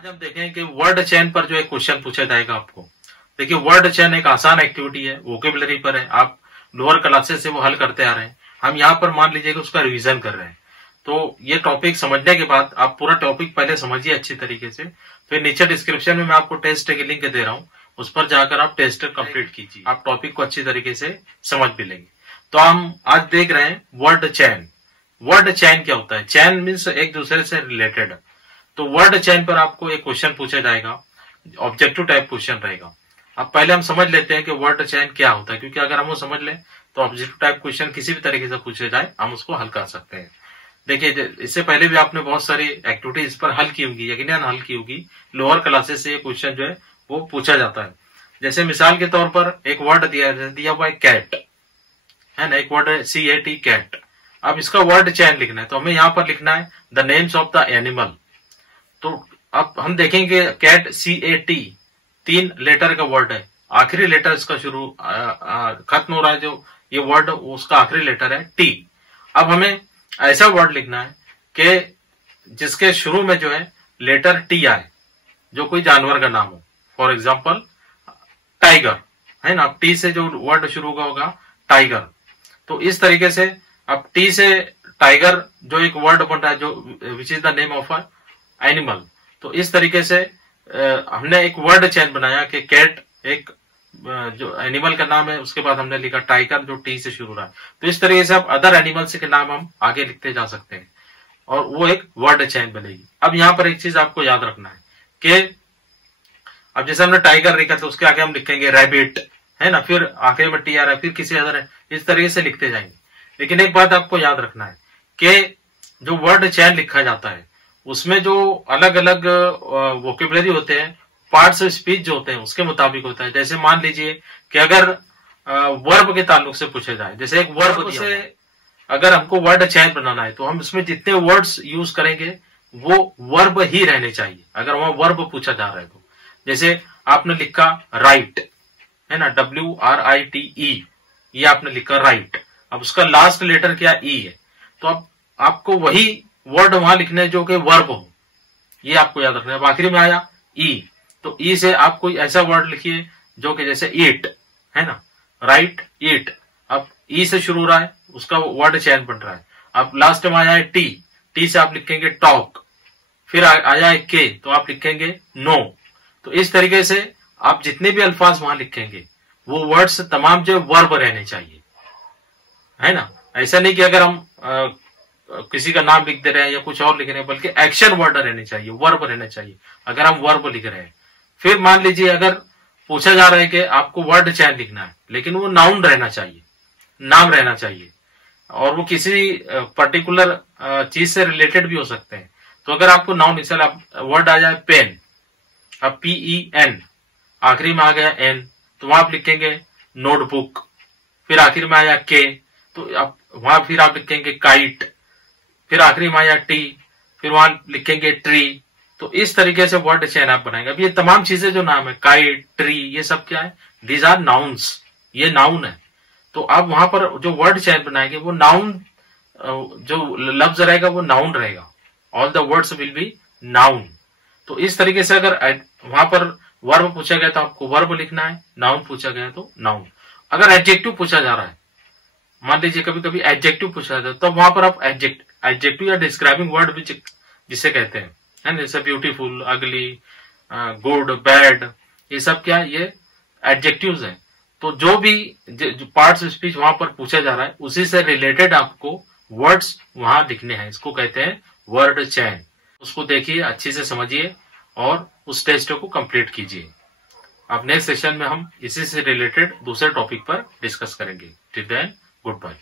आज हम देखें कि वर्ड चेन पर जो एक क्वेश्चन पूछा जाएगा आपको। देखिए, वर्ड चेन एक आसान एक्टिविटी है, वोकेबलरी पर है, आप लोअर क्लासेस से वो हल करते आ रहे हैं। हम यहाँ पर मान लीजिए कि उसका रिवीजन कर रहे हैं। तो ये टॉपिक समझने के बाद आप पूरा टॉपिक पहले समझिए अच्छी तरीके से, फिर नीचे डिस्क्रिप्शन में मैं आपको टेस्ट की लिंक दे रहा हूँ, उस पर जाकर आप टेस्ट कंप्लीट कीजिए, आप टॉपिक को अच्छी तरीके से समझ भी लेंगे। तो हम आज देख रहे हैं वर्ड चेन। वर्ड चेन क्या होता है? चेन मीन्स एक दूसरे से रिलेटेड। तो वर्ड चेन पर आपको एक क्वेश्चन पूछा जाएगा, ऑब्जेक्टिव टाइप क्वेश्चन रहेगा। अब पहले हम समझ लेते हैं कि वर्ड चेन क्या होता है, क्योंकि अगर हम वो समझ लें तो ऑब्जेक्टिव टाइप क्वेश्चन किसी भी तरीके से पूछे जाए हम उसको हल कर सकते हैं। देखिए, इससे पहले भी आपने बहुत सारी एक्टिविटी इस पर हल की होगी, यकीनन हल की होगी। लोअर क्लासेस से ये क्वेश्चन जो है वो पूछा जाता है। जैसे मिसाल के तौर पर एक वर्ड दिया हुआ है कैट, है ना, एक वर्ड है CAT कैट। अब इसका वर्ड चेन लिखना है तो हमें यहाँ पर लिखना है the names of the animal. तो अब हम देखेंगे कैट CAT 3 लेटर का वर्ड है, आखिरी लेटर इसका शुरू खत्म हो रहा है, जो ये वर्ड उसका आखिरी लेटर है T। अब हमें ऐसा वर्ड लिखना है कि जिसके शुरू में जो है लेटर T आए, जो कोई जानवर का नाम हो। फॉर एग्जाम्पल टाइगर, है ना, T से जो वर्ड शुरू होगा टाइगर। तो इस तरीके से अब T से टाइगर जो एक वर्ड बन रहा है, जो which is the name of a animal. तो इस तरीके से हमने एक वर्ड चेन बनाया कि कैट एक जो एनिमल का नाम है, उसके बाद हमने लिखा टाइगर जो T से शुरू रहा है। तो इस तरीके से अब अदर एनिमल्स के नाम हम आगे लिखते जा सकते हैं और वो एक वर्ड चेन बनेगी। अब यहाँ पर एक चीज आपको याद रखना है कि अब जैसे हमने टाइगर लिखा तो उसके आगे हम लिखेंगे रैबिट, है ना, फिर आखिर में T आ रहा है, फिर किसी अदर है, इस तरीके से लिखते जाएंगे। लेकिन एक बात आपको याद रखना है कि जो वर्ड चेन लिखा जाता है उसमें जो अलग अलग वोकेबलरी होते हैं, पार्ट्स ऑफ स्पीच जो होते हैं उसके मुताबिक होता है। जैसे मान लीजिए कि अगर वर्ब के ताल्लुक से पूछे जाए, जैसे एक वर्ब से अगर हमको वर्ड चेन बनाना है तो हम इसमें जितने वर्ड्स यूज करेंगे वो वर्ब ही रहने चाहिए, अगर वहां वर्ब पूछा जा रहा है तो। जैसे आपने लिखा राइट, है ना, WRITE, ये आपने लिखा राइट। अब उसका लास्ट लेटर क्या E है, तो अब आपको वही वर्ड वहां लिखने जो कि वर्ब हो, ये आपको याद रखना है। अब आखिरी में आया E, तो E से आप कोई ऐसा वर्ड लिखिए जो कि जैसे ईट, है ना, राइट ईट। अब E से शुरू हो रहा है, उसका वर्ड चेन बन रहा है। अब लास्ट में आया है T से आप लिखेंगे टॉक, फिर आया है K तो आप लिखेंगे नो। तो इस तरीके से आप जितने भी अल्फाज वहां लिखेंगे वो वर्ड्स तमाम जो वर्ब रहने चाहिए, है ना। ऐसा नहीं कि अगर हम किसी का नाम लिख दे रहे हैं या कुछ और लिख रहे हैं, बल्कि एक्शन वर्ड रहने चाहिए, वर्ब रहने चाहिए अगर हम वर्ब लिख रहे हैं। फिर मान लीजिए अगर पूछा जा रहा है कि आपको वर्ड चेन लिखना है, लेकिन वो नाउन रहना चाहिए, नाम रहना चाहिए, और वो किसी पर्टिकुलर चीज से रिलेटेड भी हो सकते हैं। तो अगर आपको नाउन, मिसाल वर्ड आ जाए पेन, अब PEN, आखिरी में आ गया N, तो वहां आप लिखेंगे नोटबुक। फिर आखिर में आया K, तो आप वहां फिर आप लिखेंगे काइट। फिर आखिरी में आया T, फिर वहां लिखेंगे ट्री। तो इस तरीके से वर्ड चेन आप बनाएंगे। अब ये तमाम चीजें जो नाम है, काइट, ट्री, ये सब क्या है? दीज आर नाउन्स, ये नाउन है। तो आप वहां पर जो वर्ड चेन बनाएंगे वो नाउन, जो लफ्ज रहेगा वो नाउन रहेगा। All the words will be noun. तो इस तरीके से अगर वहां पर वर्ब पूछा गया तो आपको वर्ब लिखना है, नाउन पूछा गया तो नाउन। अगर एडजेक्टिव पूछा जा रहा है, मान लीजिए कभी कभी एडजेक्टिव पूछा जाता है, तो वहां पर आप एडजेक्टिव या डिस्क्राइबिंग वर्ड भी जिसे कहते हैं, है ना, जैसे ब्यूटीफुल, अगली, गुड, बैड, ये सब क्या है? ये एडजेक्टिव्स हैं। तो जो भी जो पार्ट्स ऑफ स्पीच वहां पर पूछा जा रहा है उसी से रिलेटेड आपको वर्ड्स वहां लिखने हैं, इसको कहते हैं वर्ड चेन। उसको देखिए, अच्छे से समझिए और उस टेस्ट को कंप्लीट कीजिए। अब नेक्स्ट सेशन में हम इसी से रिलेटेड दूसरे टॉपिक पर डिस्कस करेंगे। Till then, good bye.